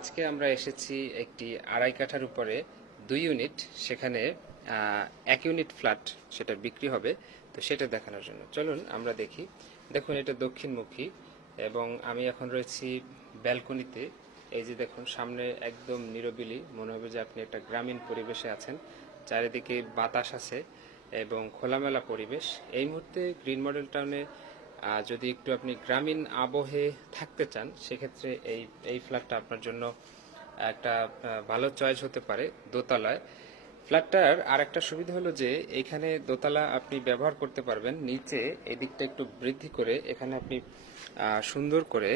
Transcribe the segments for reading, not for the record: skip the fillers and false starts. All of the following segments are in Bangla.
আজকে আমরা এসেছি একটি আড়াই কাঠার উপরে 2 ইউনিট, সেখানে 1 ইউনিট ফ্ল্যাট সেটা বিক্রি হবে। তো সেটা দেখানোর জন্য চলুন আমরা দেখি। দেখুন, এটা দক্ষিণমুখী এবং আমি এখন রয়েছি ব্যালকনিতে। এই যে দেখুন, সামনে একদম নিরবিলি, মনে হবে যে আপনি একটা গ্রামীণ পরিবেশে আছেন। চারিদিকে বাতাস আছে এবং খোলামেলা পরিবেশ। এই মুহূর্তে গ্রিন মডেল টাউনে যদি একটু আপনি গ্রামীণ আবহে থাকতে চান, সেক্ষেত্রে এই এই ফ্ল্যাটটা আপনার জন্য একটা ভালো চয়েস হতে পারে। দোতলায় ফ্ল্যাটটার আর একটা সুবিধা হলো যে এইখানে দোতলা আপনি ব্যবহার করতে পারবেন। নিচে এদিকটা একটু বৃদ্ধি করে এখানে আপনি সুন্দর করে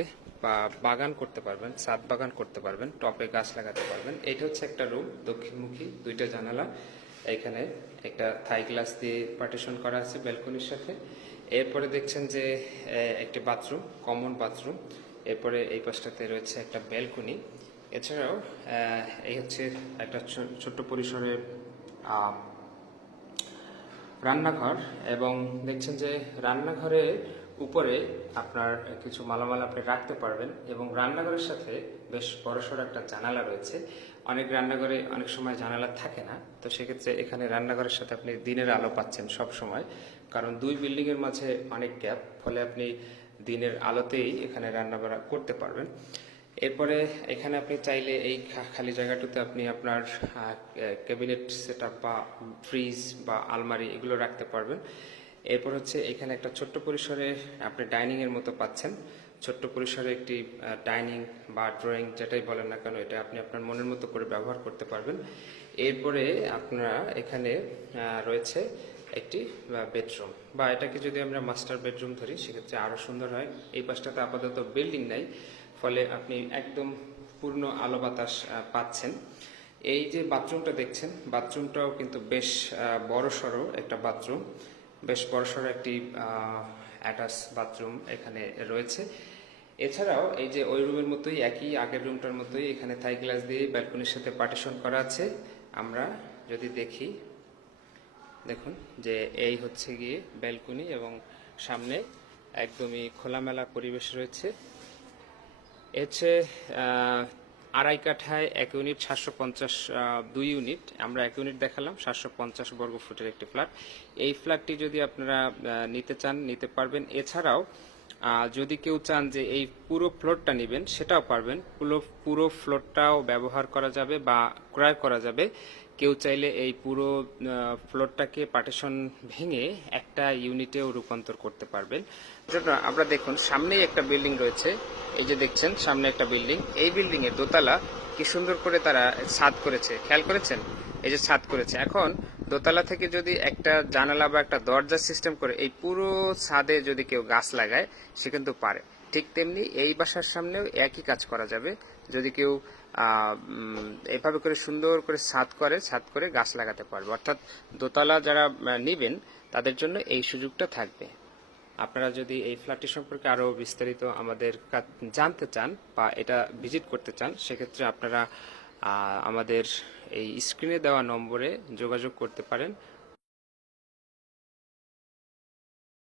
বাগান করতে পারবেন, ছাদ বাগান করতে পারবেন, টপে গাছ লাগাতে পারবেন। এটা হচ্ছে একটা রুম, দক্ষিণমুখী, 2টা জানালা। এখানে একটা থাই গ্লাস দিয়ে পার্টিশন করা আছে ব্যালকনির সাথে। এরপরে দেখছেন যে একটি বাথরুম, কমন বাথরুম। এরপরে এই পাশটাতে রয়েছে একটা ব্যালকনি। এছাড়াও এই হচ্ছে একটা ছোট্ট পরিসরের রান্নাঘর, এবং দেখছেন যে রান্নাঘরের উপরে আপনার কিছু মালামাল আপনি রাখতে পারবেন, এবং রান্নাঘরের সাথে বেশ বড়সড় একটা জানালা রয়েছে। অনেক রান্নাঘরে অনেক সময় জানালা থাকে না, তো সেক্ষেত্রে এখানে রান্নাঘরের সাথে আপনি দিনের আলো পাচ্ছেন সব সময়, কারণ 2 বিল্ডিংয়ের মাঝে অনেক গ্যাপ, ফলে আপনি দিনের আলোতেই এখানে রান্নাবাড়া করতে পারবেন। এরপরে এখানে আপনি চাইলে এই খালি জায়গাটাতে আপনি আপনার ক্যাবিনেট সেটআপ বা ফ্রিজ বা আলমারি এগুলো রাখতে পারবেন। এরপর হচ্ছে এখানে একটা ছোট্ট পরিসরে আপনি ডাইনিং এর মতো পাচ্ছেন। ছোট্ট পরিসরে একটি ডাইনিং বা ড্রয়িং যেটাই বলেন না কেন, এটা আপনি আপনার মনের মতো করে ব্যবহার করতে পারবেন। এরপরে আপনারা এখানে রয়েছে একটি বেডরুম, বা এটাকে যদি আমরা মাস্টার বেডরুম ধরি সেক্ষেত্রে আরো সুন্দর হয়। এই পাশটাতে আপাতত বিল্ডিং নাই, ফলে আপনি একদম পূর্ণ আলো বাতাস পাচ্ছেন। এই যে বাথরুমটা দেখছেন, বাথরুমটাও কিন্তু বেশ বড়সড় একটা বাথরুম, বেশ বড়সড় একটি অ্যাটাচ বাথরুম এখানে রয়েছে। এছাড়াও এই যে ওই রুমের মতোই, একই আগের রুমটার মতোই, এখানে থাই গ্লাস দিয়ে ব্যালকনির সাথে পার্টিশন করা আছে। আমরা যদি দেখি, দেখুন যে এই হচ্ছে গিয়ে ব্যালকনি, এবং সামনে একদমই খোলামেলা পরিবেশ রয়েছে। হচ্ছে আড়াই কাঠায় 1 ইউনিট, 750 2 ইউনিট। আমরা 1 ইউনিট দেখালাম, 750 বর্গ ফুটের একটি ফ্ল্যাট। এই ফ্ল্যাটটি যদি আপনারা নিতে চান নিতে পারবেন। এছাড়াও যদি কেউ চান যে এই পুরো ফ্লোরটা নেবেন, সেটাও পারবেন। পুরো ফ্লোরটাও ব্যবহার করা যাবে বা ক্রয় করা যাবে। কেউ চাইলে এই পুরো ফ্লোরটাকে পার্টিশন ভেঙে একটা ইউনিটেও রূপান্তর করতে পারবেন। জন্য আমরা দেখুন, সামনেই একটা বিল্ডিং রয়েছে। এই যে দেখছেন সামনে একটা বিল্ডিং, এই বিল্ডিং এর দোতলা কি সুন্দর করে তারা ছাদ করেছে, খেয়াল করেছেন? এই যে ছাদ করেছে। এখন দোতলা থেকে যদি একটা জানালা বা একটা দরজা সিস্টেম করে এই পুরো ছাদে যদি কেউ গাছ লাগায়, সে কিন্তু পারে। ঠিক তেমনি এই বাসার সামনেও একই কাজ করা যাবে। যদি কেউ এভাবে করে সুন্দর করে ছাদ করে গাছ লাগাতে পারবে। অর্থাৎ দোতলা যারা নিবেন তাদের জন্য এই সুযোগটা থাকবে। আপনারা যদি এই ফ্ল্যাটটি সম্পর্কে আরো বিস্তারিত আমাদের জানতে চান বা এটা ভিজিট করতে চান, সেক্ষেত্রে আপনারা আমাদের এই স্ক্রিনে দেওয়া নম্বরে যোগাযোগ করতে পারেন।